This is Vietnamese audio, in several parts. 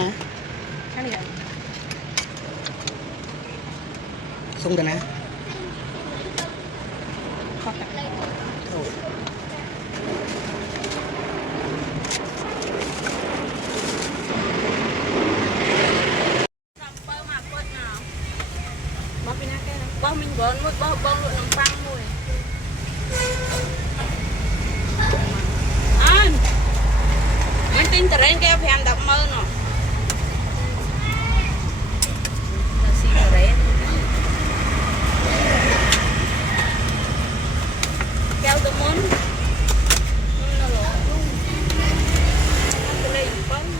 hả? Sung tên á? Thôi. Bông mình bón một bông lụa nồng băng mùi anh mình tin tereng keo phèn đập mơ nọ là xì tereng keo tôi muốn nó lỗ luôn tôi lấy bông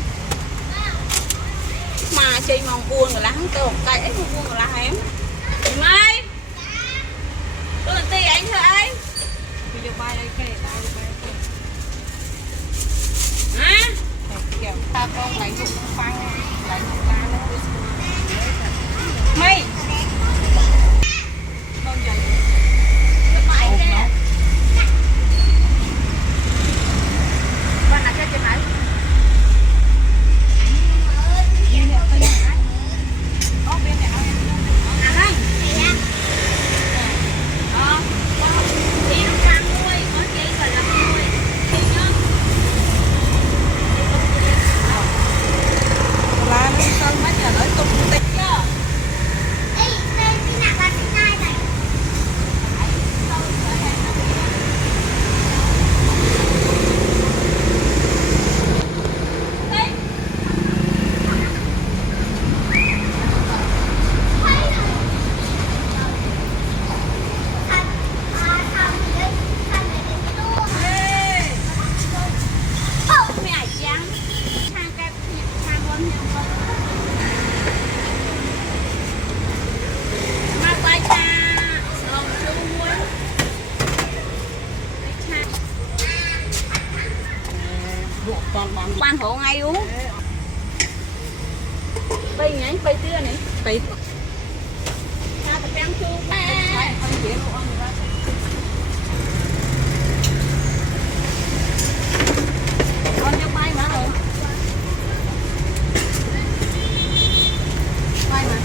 mà chơi mong buồn rồi là hắn tôi một cái ấy không buồn rồi là hém mai tôi làm ti anh thôi anh bây giờ bay đây cái này tao bay hả kiểu ta con lấy dụng phăng lấy dụng ta nữa mày con gì bay đây con là cái chân này quan hộ ngay uống bay nhảy bay tía này bay ta tập ăn chu con cho bay mà rồi bay mà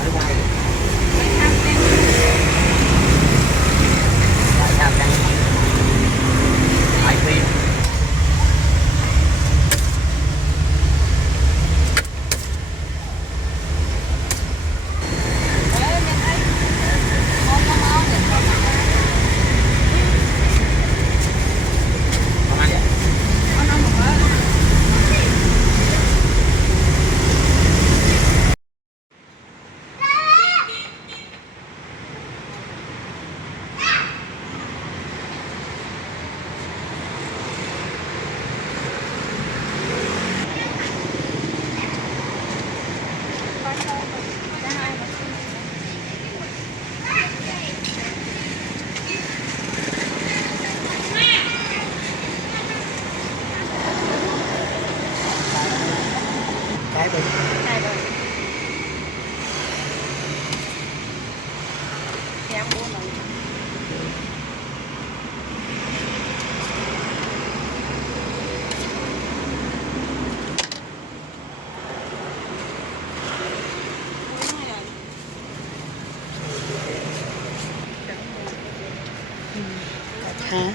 hả?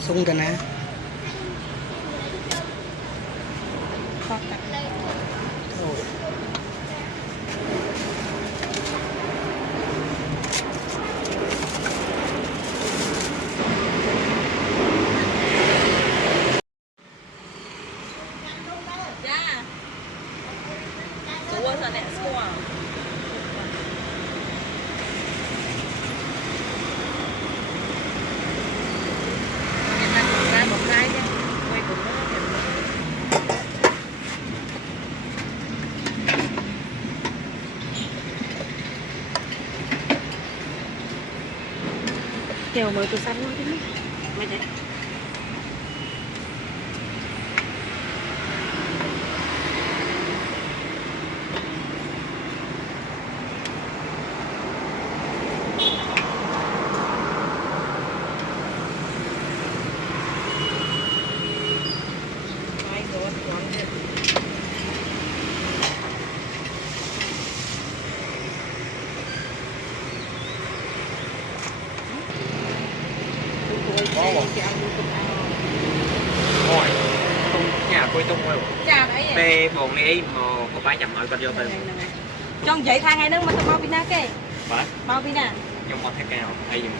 Sung tên á? Thôi. Kèo mới từ sẵn luôn chứ mày thấy thì ăn được Ôi, tung nhà coi tung rồi. cha đấy Bê bồn đi mà có bái chậm ở con vô tên. trong vậy thang ngày đó mà tao bao pina cái Bái, bao pina nhưng mà thay cao, hay dùng.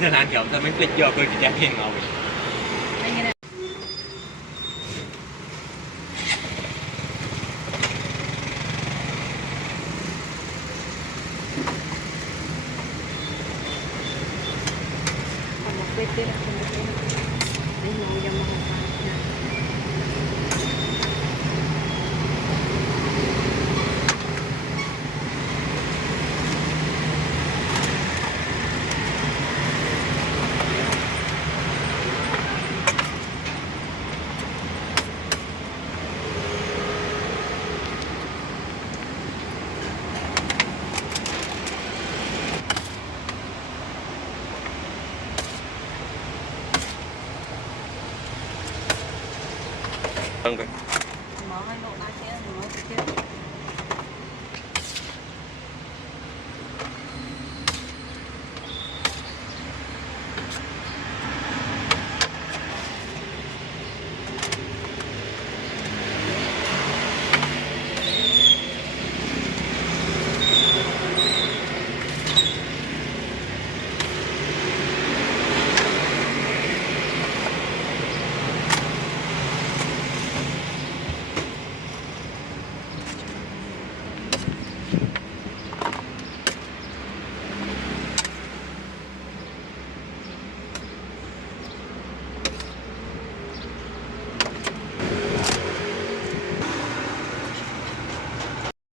Thế là anh chậm thôi mấy click vô coi cái thiên ngồi. anh nghe này còn một bên kia là không được anh ngồi trong một Vâng,